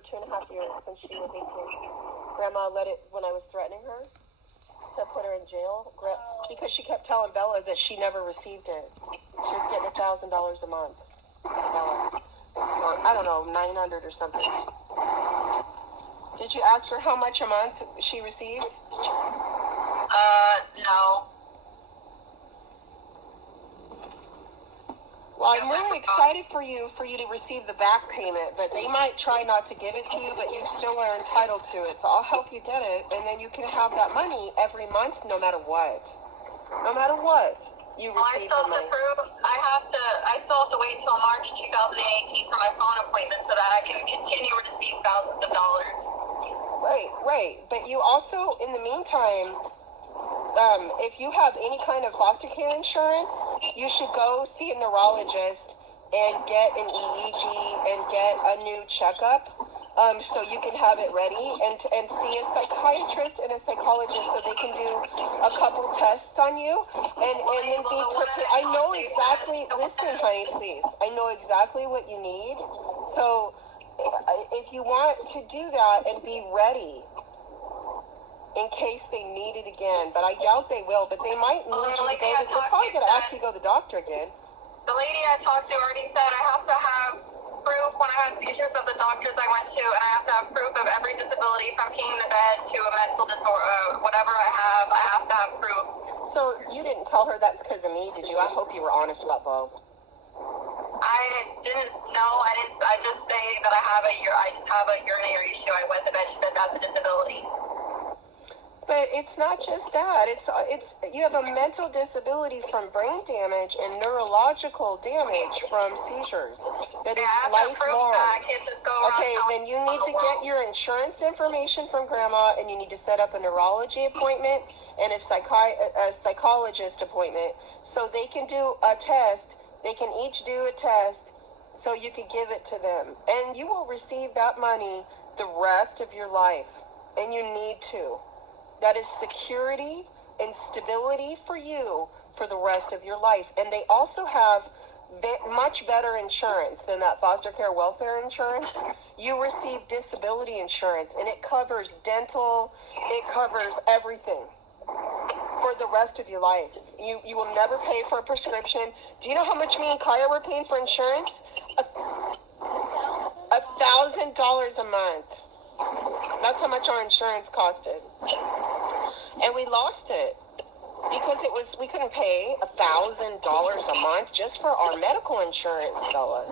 for 2.5 years since she was 18. Grandma let it when I was threatening her to put her in jail because she kept telling Bella that she never received it. She was getting $1,000 a month. Bella. Or, I don't know, 900 or something. Did you ask her how much a month she received? No. Well, I'm really excited for you to receive the back payment, but they might try not to give it to you, but you still are entitled to it. So I'll help you get it, and then you can have that money every month no matter what. No matter what, you receive the money. I still have to wait till March 2018 for my phone appointment so that I can continue to receive thousands of dollars. Right. But you also, in the meantime, if you have any kind of foster care insurance, you should go see a neurologist and get an EEG and get a new checkup, so you can have it ready and see a psychiatrist and a psychologist so they can do a couple tests on you and then be prepared. I know exactly. Listen, honey, please. I know exactly what you need. So if you want to do that and be ready in case they need it again, but I doubt they will, but they might need you to go they're probably going to ask you to go to the doctor again. The lady I talked to already said I have to have proof when I had seizures of the doctors I went to, and I have to have proof of every disability from peeing in the bed to a mental disorder, whatever I have to have proof. So you didn't tell her that's because of me, did you? I hope you were honest about Bo. I didn't know. I just say that I just have a urinary issue. I went to bed. She said that's a disability. But it's not just that. It's you have a mental disability from brain damage and neurological damage from seizures. That is lifelong. Okay, then you need to get your insurance information from Grandma, and you need to set up a neurology appointment and a psychologist appointment so they can do a test. They can each do a test so you can give it to them. And you will receive that money the rest of your life. And you need to. That is security and stability for you for the rest of your life. And they also have much better insurance than that foster care welfare insurance. You receive disability insurance, and it covers dental, it covers everything for the rest of your life. You will never pay for a prescription. Do you know how much me and Kaya were paying for insurance? $1,000 a month. That's how much our insurance costed. And we lost it because we couldn't pay $1,000 a month just for our medical insurance, Bella.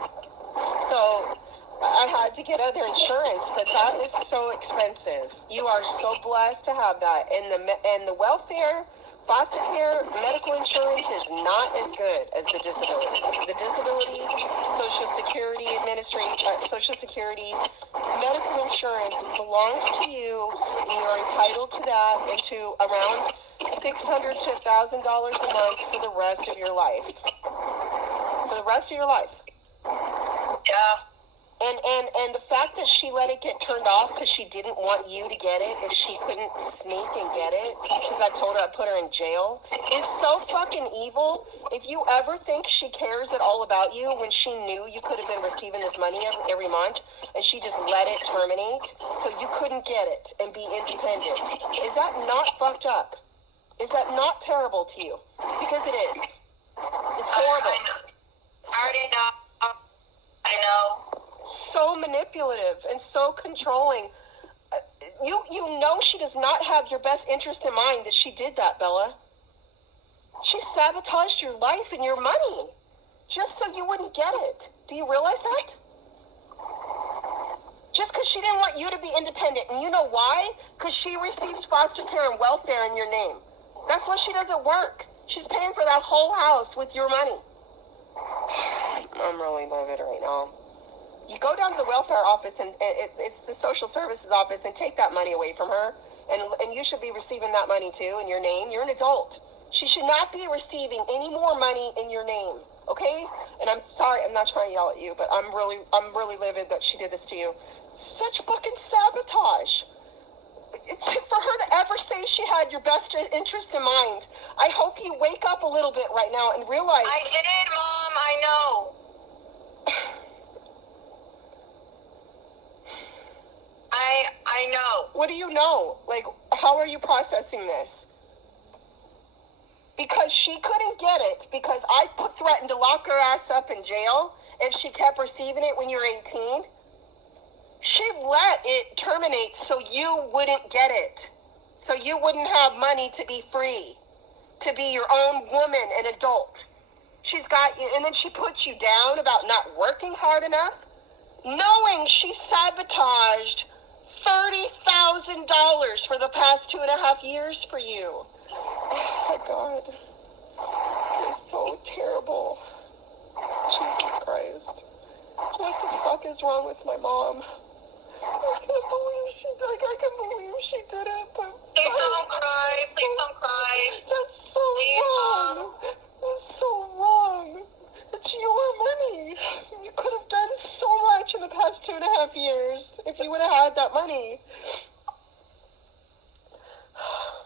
So I had to get other insurance, but that is so expensive. You are so blessed to have that. And the welfare, foster care, medical insurance is not as good as the disability. The disability, Social Security Social Security, medical insurance belongs to you, and you are entitled to that and to around $600 to $1,000 a month for the rest of your life. For the rest of your life. Yeah. And the fact that she let it get turned off because she didn't want you to get it if she couldn't sneak and get it because I told her I'd put her in jail is so fucking evil. If you ever think she cares at all about you when she knew you could have been receiving this money every month and she just let it terminate so you couldn't get it and be independent, is that not fucked up? Is that not terrible to you? Because it is. It's horrible. I already know. I know. So manipulative and so controlling. You know she does not have your best interest in mind that she did that, Bella. She sabotaged your life and your money just so you wouldn't get it. Do you realize that? Just because she didn't want you to be independent. And you know why? Because she receives foster care and welfare in your name. That's why she doesn't work. She's paying for that whole house with your money. I'm really livid right now. You go down to the welfare office, and it's the social services office, and take that money away from her, and you should be receiving that money too in your name. You're an adult. She should not be receiving any more money in your name, okay? And I'm sorry, I'm not trying to yell at you, but I'm really livid that she did this to you. Such fucking sabotage. For her to ever say she had your best interest in mind, I hope you wake up a little bit right now and realize... I did, Mom. I know. What do you know? Like, how are you processing this? Because she couldn't get it because I threatened to lock her ass up in jail if she kept receiving it when you're 18. She let it terminate so you wouldn't get it. So you wouldn't have money to be free, to be your own woman and adult. She's got you, and then she puts you down about not working hard enough, knowing she sabotaged $30,000 for the past 2.5 years for you. Oh my God. It's so terrible. Jesus Christ. What the fuck is wrong with my mom? I can't believe she did it. I can't believe she did it. But please don't cry. Please don't cry. That's so wrong. That's so wrong. It's your money. You could have done so much in the past 2.5 years if you would have had that money.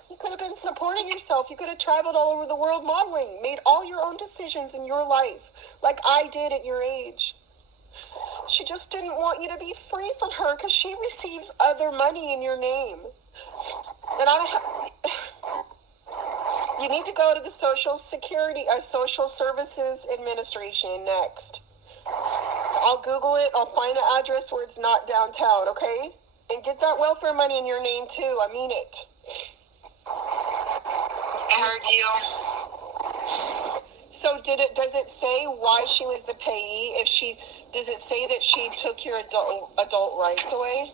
You could have been supporting yourself. You could have traveled all over the world modeling, made all your own decisions in your life, like I did at your age. She just didn't want you to be free from her because she receives other money in your name. And I don't have... You need to go to the Social Services Administration next. I'll Google it. I'll find the address where it's not downtown, okay? And get that welfare money in your name, too. I mean it. I heard you. So does it say why she was the payee? Does it say that she took your adult rights away?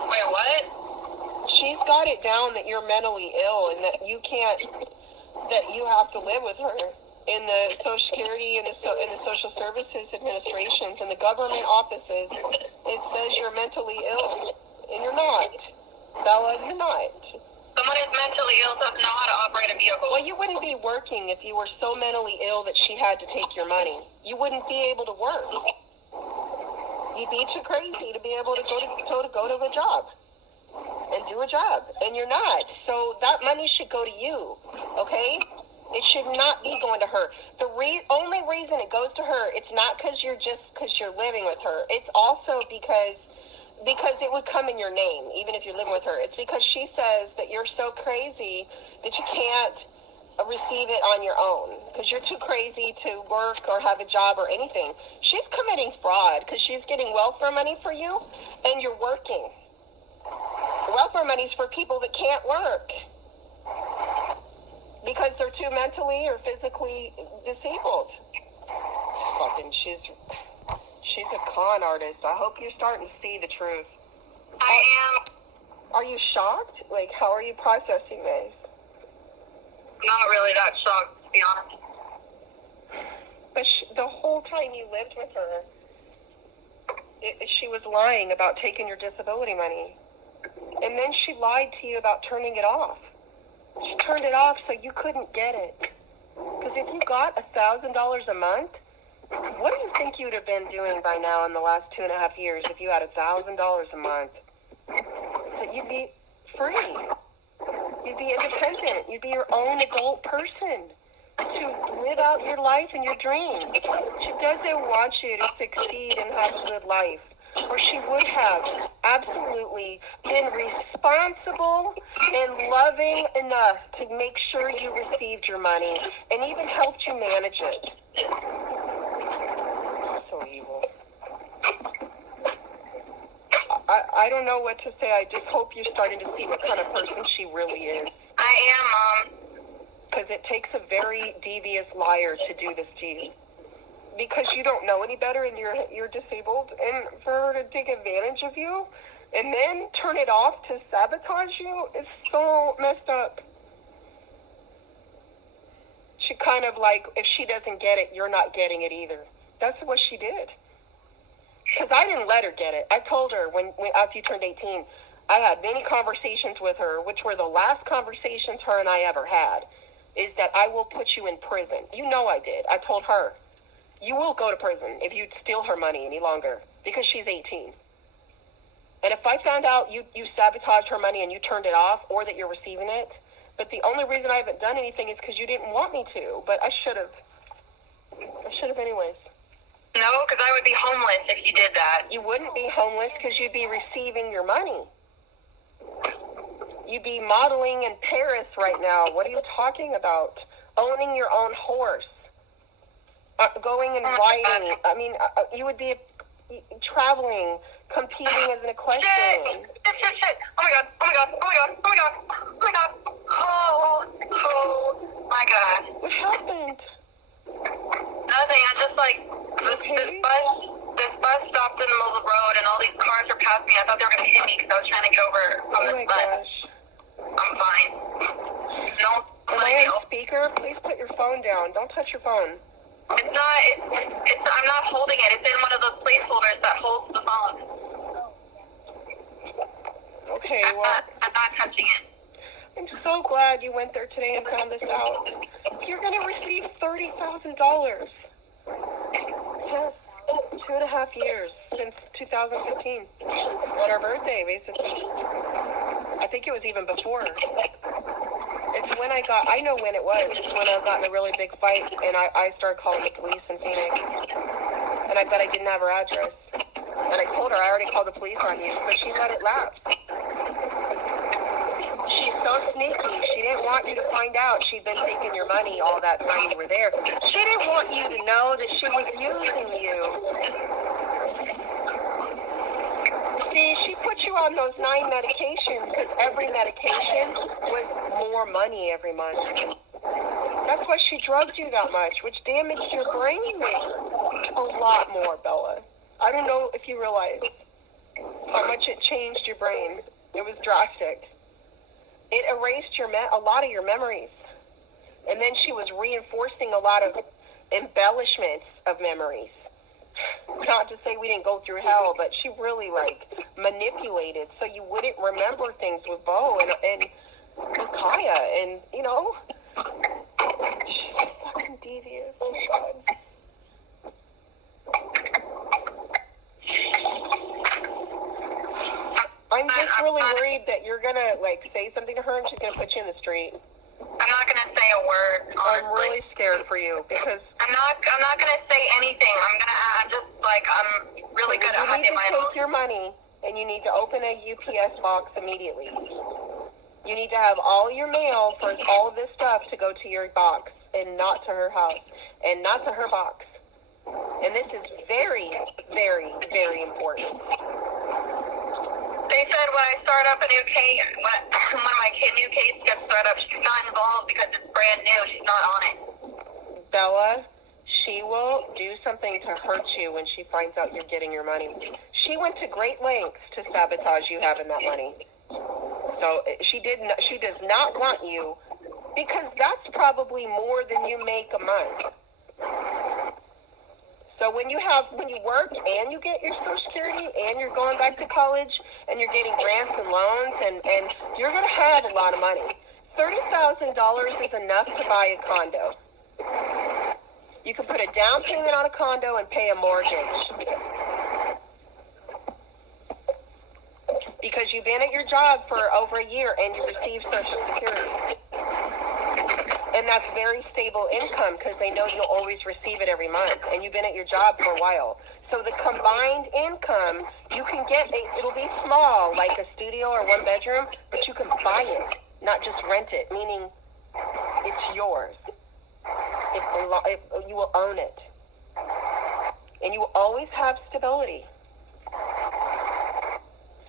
Wait, what? She's got it down that you're mentally ill and that you can't, that you have to live with her. In the Social Security and the Social Services Administrations and the government offices, it says you're mentally ill, and you're not. Bella, you're not. Someone is mentally ill doesn't know how to operate a vehicle. Well, you wouldn't be working if you were so mentally ill that she had to take your money. You wouldn't be able to work. You'd be too crazy to be able to go to a job and do a job, and you're not. So that money should go to you, okay? It should not be going to her. The only reason it goes to her, it's not because you're living with her. It's also because it would come in your name, even if you're living with her. It's because she says that you're so crazy that you can't receive it on your own because you're too crazy to work or have a job or anything. She's committing fraud because she's getting welfare money for you, and you're working. Welfare money is for people that can't work because they're too mentally or physically disabled. She's a con artist. I hope you're starting to see the truth. I am. Are you shocked? Like, how are you processing this? Not really that shocked, to be honest. But the whole time you lived with her, she was lying about taking your disability money. And then she lied to you about turning it off. She turned it off so you couldn't get it. Because if you got $1,000 a month, what do you think you'd have been doing by now in the last 2.5 years if you had $1,000 a month? So you'd be free. You'd be independent. You'd be your own adult person to live out your life and your dreams. She doesn't want you to succeed and have a good life. Or she would have absolutely been responsible and loving enough to make sure you received your money and even helped you manage it. So evil. I don't know what to say. I just hope you're starting to see what kind of person she really is. I am, Mom. Because it takes a very devious liar to do this to you. Because you don't know any better and you're disabled, and for her to take advantage of you and then turn it off to sabotage you is so messed up. She kind of like, if she doesn't get it, you're not getting it either. That's what she did. Because I didn't let her get it. I told her when after you turned 18, I had many conversations with her, which were the last conversations her and I ever had, is that I will put you in prison. You know I did. I told her. You will go to prison if you steal her money any longer because she's 18. And if I found out you sabotaged her money and you turned it off or that you're receiving it, but the only reason I haven't done anything is because you didn't want me to, but I should have. I should have anyways. No, because I would be homeless if you did that. You wouldn't be homeless because you'd be receiving your money. You'd be modeling in Paris right now. What are you talking about? Owning your own horse. Going and riding. I mean, you would be traveling, competing as an equestrian. Shit. Oh my god. Oh my god. What happened? Nothing. I just this bus stopped in the middle of the road and all these cars are passing me. I thought they were going to hit me because I was trying to get over from this bus. Gosh. I'm fine. No. Am I on speaker? Please put your phone down. Don't touch your phone. It's not. I'm not holding it. It's in one of those placeholders that holds the phone. Okay, well. I'm not touching it. I'm so glad you went there today and found this out. You're going to receive $30,000. Yes. 2.5 years since 2015. On our birthday, basically. I think it was even before. It's when I know when it was. It's when I got in a really big fight and I started calling the police in Phoenix. And I bet I didn't have her address. And I told her I already called the police on you, but she let it lapse. She's so sneaky. She didn't want you to find out she'd been taking your money all that time you were there. She didn't want you to know that she was using you. See, she put you on those 9 medications because every medication was more money every month. That's why she drugged you that much, which damaged your brain a lot more, Bella. I don't know if you realize how much it changed your brain. It was drastic. It erased a lot of your memories. And then she was reinforcing a lot of embellishments of memories. Not to say we didn't go through hell, but she really, manipulated so you wouldn't remember things with Bo and with Kaya. And, she's so fucking devious. Oh, God. I'm just really worried that you're going to, say something to her and she's going to put you in the street. I'm not going to say a word, honestly. I'm really scared for you because... I'm not going to say anything. I'm really good at hiding my emotions. You need to take your money and you need to open a UPS box immediately. You need to have all your mail for all of this stuff to go to your box and not to her house and not to her box. And this is very, very, very important. They said when I start up a new case, when my new case gets started up, she's not involved because it's brand new. She's not on it. Bella, she will do something to hurt you when she finds out you're getting your money. She went to great lengths to sabotage you having that money. So she does not want you because that's probably more than you make a month. So when you work and you get your Social Security and you're going back to college and you're getting grants and loans and you're going to have a lot of money. $30,000 is enough to buy a condo. You can put a down payment on a condo and pay a mortgage. Because you've been at your job for over a year and you receive Social Security. And that's very stable income because they know you'll always receive it every month. And you've been at your job for a while. So the combined income, you can get, it'll be small, like a studio or 1 bedroom, but you can buy it, not just rent it, meaning it's yours. You will own it. And you will always have stability.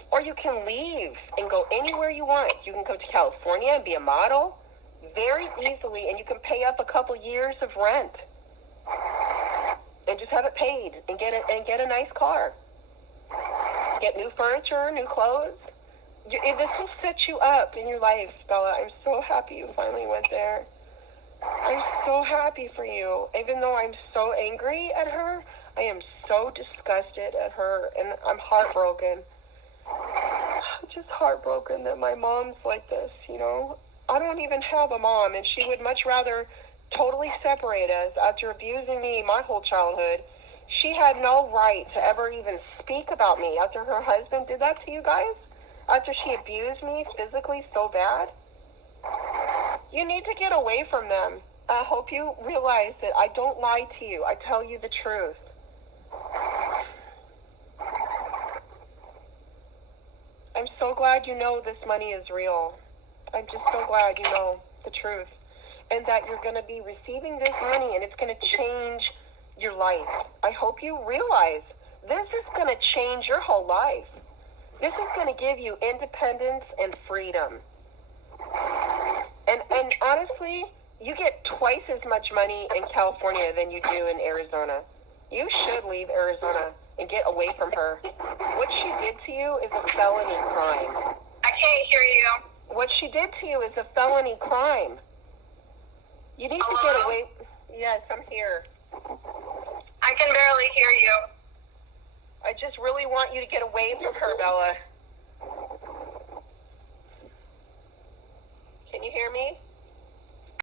Or you can leave and go anywhere you want. You can go to California and be a model very easily, and you can pay up a couple years of rent and just have it paid and get a nice car, get new furniture, new clothes. This will set you up in your life, Bella. I'm so happy you finally went there. I'm so happy for you. Even though I'm so angry at her, I am so disgusted at her, and I'm heartbroken. I'm just heartbroken that my mom's like this, I don't even have a mom, and she would much rather totally separate us after abusing me my whole childhood. She had no right to ever even speak about me after her husband did that to you guys, after she abused me physically so bad. You need to get away from them. I hope you realize that I don't lie to you. I tell you the truth. I'm so glad you know this money is real. I'm just so glad you know the truth. And that you're going to be receiving this money and it's going to change your life. I hope you realize this is going to change your whole life. This is going to give you independence and freedom. And honestly, you get twice as much money in California than you do in Arizona. You should leave Arizona and get away from her. What she did to you is a felony crime. I can't hear you. What she did to you is a felony crime. You need to get away. Yes, I'm here. I can barely hear you. I just really want you to get away from her, Bella. Can you hear me?